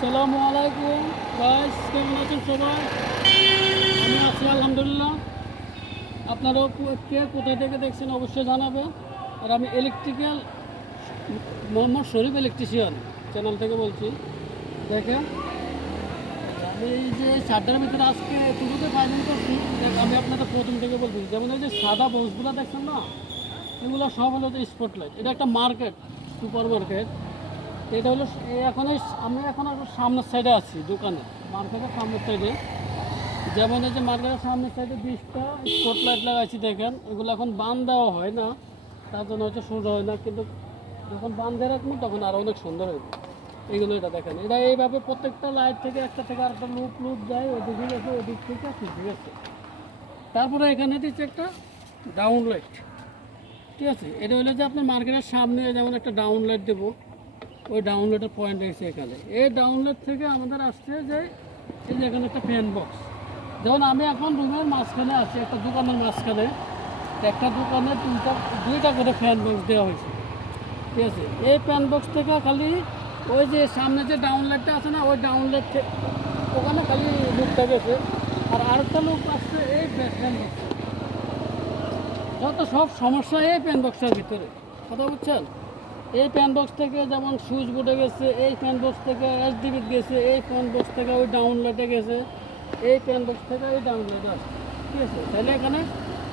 আসসালামু আলাইকুম গাইস, কেমন আছেন সবাই? আমি আছি আলহামদুলিল্লাহ। আপনারাও কে কোথায় থেকে দেখছেন অবশ্যই জানাবেন। আর আমি ইলেকট্রিক্যাল মোহাম্মদ শরীফ ইলেকট্রিশিয়ান চ্যানেল থেকে বলছি। দেখেন, আমি এই যে সাতটার ভিতরে আজকে পুজোতে ফাইনাল করছি। আমি আপনাদের প্রথম থেকে বলছি, যেমন এই যে সাদা বক্সগুলো দেখছেন না, এগুলো সব হলো যে স্পটলাইট। এটা একটা মার্কেট, সুপার মার্কেট। এটা হলো আমি এখন সামনের সাইডে আছি দোকানে, মার্কেটের সামনের সাইডে। যেমন এই যে মার্কেটের সামনের সাইডে 20টা স্পটলাইট লাগাইছি। দেখেন, এগুলো এখন বান দেওয়া হয় না, তার জন্য হয়তো সুন্দর হয় না, কিন্তু যখন বান দিয়ে রাখবো তখন আরও অনেক সুন্দর হবে। এইগুলো এটা দেখেন, এটা এইভাবে প্রত্যেকটা লাইট থেকে একটা থেকে আরেকটা লুপ লুপ যায়, ওদিকে গেছে, ওদিক থেকে ঠিক আছে। তারপরে এখানে দিচ্ছে একটা ডাউন লাইট, ঠিক আছে। এটা হলো যে আপনার মার্কেটের সামনে যেমন একটা ডাউন লাইট দেবো, ওই ডাউনলোডের পয়েন্ট রয়েছে এখানে। এই ডাউনলোড থেকে আমাদের আসছে যে এই যে এখানে একটা ফ্যান বক্স। যেমন আমি এখন রুমের মাঝখানে আছি, একটা দোকানের মাঝখানে। একটা দোকানে দুইটা করে ফ্যান বক্স দেওয়া হয়েছে, ঠিক আছে। এই ফ্যান বক্স থেকে খালি ওই যে সামনে যে ডাউনলোডটা আছে না, ওই ডাউনলোড ওখানে খালি লুকটা গেছে। আর আরেকটা লুক আসছে এই ফ্যান বক্স। যত সব সমস্যা এই ফ্যান বক্সের ভিতরে, কথা বুঝছেন? এই ফ্যান বক্স থেকে যেমন সুইচ বোর্ডে গেছে, এই ফ্যান বক্স থেকে এসডিবি গেছে, এই ফ্যান বক্স থেকে ওই ডাউনলোডে গেছে, এই ফ্যান বক্স থেকে ওই ডাউনলোডে আসছে, ঠিক আছে। তাহলে এখানে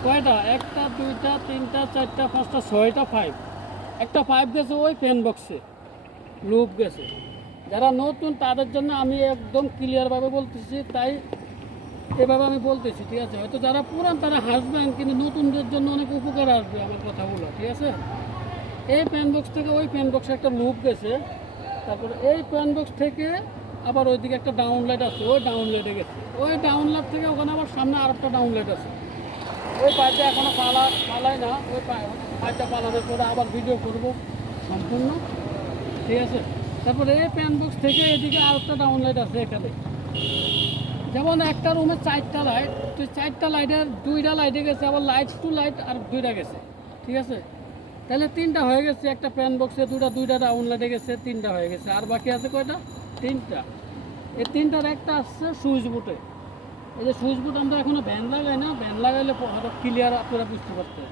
কয়টা? একটা, দুইটা, তিনটা, চারটা, পাঁচটা, ছয়টা পাইপ। একটা পাইপ গেছে ওই ফ্যান বক্সে, লুপ গেছে। যারা নতুন তাদের জন্য আমি একদম ক্লিয়ারভাবে বলতেছি, তাই এভাবে আমি বলতেছি, ঠিক আছে। হয়তো যারা পুরান তারা হাসবেন, কিন্তু নতুনদের জন্য অনেক উপকার আসবে আমার কথাগুলো, ঠিক আছে। এই প্যান বক্স থেকে ওই প্যান বক্সে একটা লুপ গেছে। তারপরে এই প্যান বক্স থেকে আবার ওইদিকে একটা ডাউনলাইট আছে, ওই ডাউনলাইটে গেছে। ওই ডাউনলাইট থেকে ওখানে আবার সামনে আর একটা ডাউনলাইট আছে। ওই পাইপটা এখনও পালাই না, ওই পাইপটা পালানোর পরে আবার ভিডিও করব সম্পূর্ণ, ঠিক আছে। তারপরে এই প্যান বক্স থেকে এদিকে আর একটা ডাউনলাইট আছে এখানে। যেমন একটা রুমে 4টা লাইট, তো 4টা লাইটের 2টা লাইটে গেছে, আবার লাইট টু লাইট আর 2টা গেছে, ঠিক আছে। তাহলে 3টা হয়ে গেছে। একটা প্যান বক্সে দুইটা ডাউন লাইটে গেছে, 3টা হয়ে গেছে। আর বাকি আছে কয়টা? 3টা। এই 3টার একটা আসছে সুইচ বোর্ডে। এই যে সুইচ বোর্ড আমরা এখনো ভ্যান লাগাই না, ভ্যান লাগাইলে হয়তো ক্লিয়ার আপনারা বুঝতে পারতেন,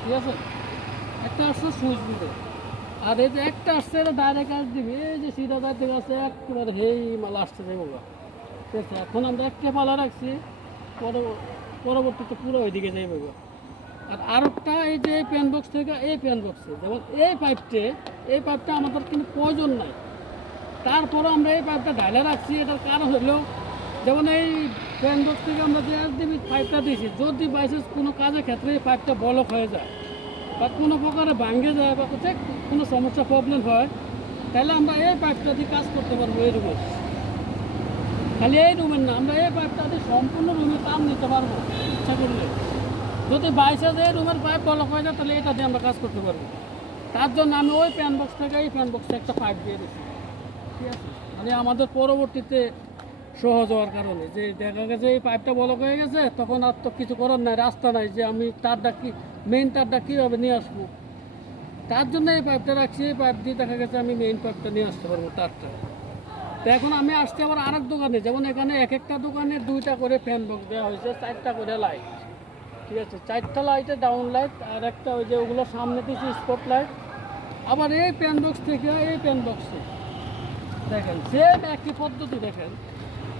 ঠিক আছে। একটা আসছে সুইচ বোর্ডে। আর এই যে একটা আসছে, এটা ডাইরেক্ট আস দিবি, এই যে সিধা যাইতে গেছে একেবারে হেই মাল আসছে যাবো, ঠিক আছে। এখন আমরা একটা পালা রাখছি, পরবর্তীতে পুরো ওইদিকে যাইব। আর আরেকটা এই যে এই প্যান বক্স থেকে এই প্যান বক্সে, যেমন এই পাইপটা আমাদের কিন্তু প্রয়োজন নাই, তারপরে আমরা এই পাইপটা ঢালা রাখছি। এটার কারণ হলো, যেমন এই প্যান বক্স থেকে আমরা যে এসডিবি পাইপটা দিয়েছি, যদি বাইচান্স কোনো কাজের ক্ষেত্রে এই পাইপটা ব্লক হয়ে যায় বা কোনো প্রকারে ভাঙে যায় বা কোথায় কোনো সমস্যা প্রবলেম হয়, তাহলে আমরা এই পাইপটা দিয়ে কাজ করতে পারবো। এই রুমে, খালি এই রুমের না, আমরা এই পাইপটা দিয়ে সম্পূর্ণ রুমে কাম নিতে পারবো ইচ্ছা করলে। যদি বাইচান্স এই রুমের পাইপ ব্লক হয়ে যায়, তাহলে এটা দিয়ে আমরা কাজ করতে পারবো। তার জন্য আমি ওই প্যান বক্স থেকে এই প্যান বক্সে একটা পাইপ দিয়ে দিচ্ছি, ঠিক আছে। মানে আমাদের পরবর্তীতে সহজ হওয়ার কারণে, যে দেখা গেছে এই পাইপটা ব্লক হয়ে গেছে, তখন আর তো কিছু করার নাই, রাস্তা নাই যে আমি মেইন তারটা কীভাবে নিয়ে আসবো। তার জন্য এই পাইপটা রাখছি। এই পাইপ দিয়ে দেখা গেছে আমি মেইন পাইপটা নিয়ে আসতে পারবো, তারটা। তো এখন আমি আসছি আবার আরেক দোকানে, যেমন এখানে এক একটা দোকানে 2টা করে ফ্যান বক্স দেওয়া হয়েছে, 4টা করে লাইট, ঠিক আছে। 4টা লাইটে ডাউন লাইট, আর একটা ওই যে ওগুলো সামনে দিচ্ছি স্পট লাইট। আবার এই প্যান বক্স থেকে এই প্যান বক্সে দেখেন সেম একই পদ্ধতি। দেখেন,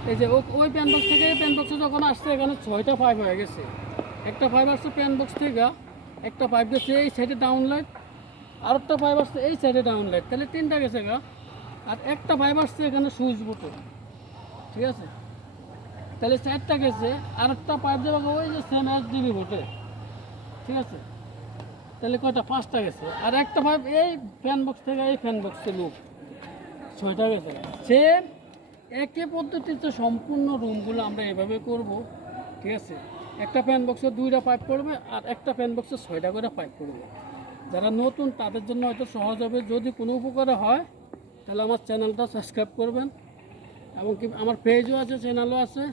এই যে ওই প্যান বক্স থেকে এই প্যান বক্সে যখন আসছে, এখানে 6টা পাইপ হয়ে গেছে। একটা পাইপ আসছে প্যান বক্স থেকে, একটা পাইপ গেছে এই সাইডে ডাউন লাইট, আর একটা পাইপ আসছে এই সাইডে ডাউন লাইট, তাহলে 3টা গেছে গা। আর একটা পাইপ আসছে এখানে সুইচ বোর্ডে, ঠিক আছে। তাহলে 4টা গেছে। আর একটা পাইপ দেওয়া ওই যে সেম এসডিবি বোর্ডে, ঠিক আছে। তাহলে কয়টা? 5টা গেছে। আর একটা পাইপ এই ফ্যান বক্স থেকে এই ফ্যান বক্সে লুপ, 6টা গেছে। সেম একই পদ্ধতিতে সম্পূর্ণ রুমগুলো আমরা এভাবে করব, ঠিক আছে। একটা ফ্যান বক্সে 2টা পাইপ পড়বে, আর একটা ফ্যান বক্সে 6টা করে পাইপ পড়বে। যারা নতুন তাদের জন্য হয়তো সহজ হবে। যদি কোনো উপকারে হয়, তাহলে আমার চ্যানেলটা সাবস্ক্রাইব করবেন, এমনকি আমার পেজও আছে, চ্যানেলও আছে।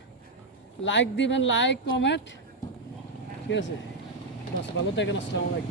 লাইক দিবেন, লাইক কমেন্ট, ঠিক আছে। ভালো থাকেন। আসসালামু আলাইকুম।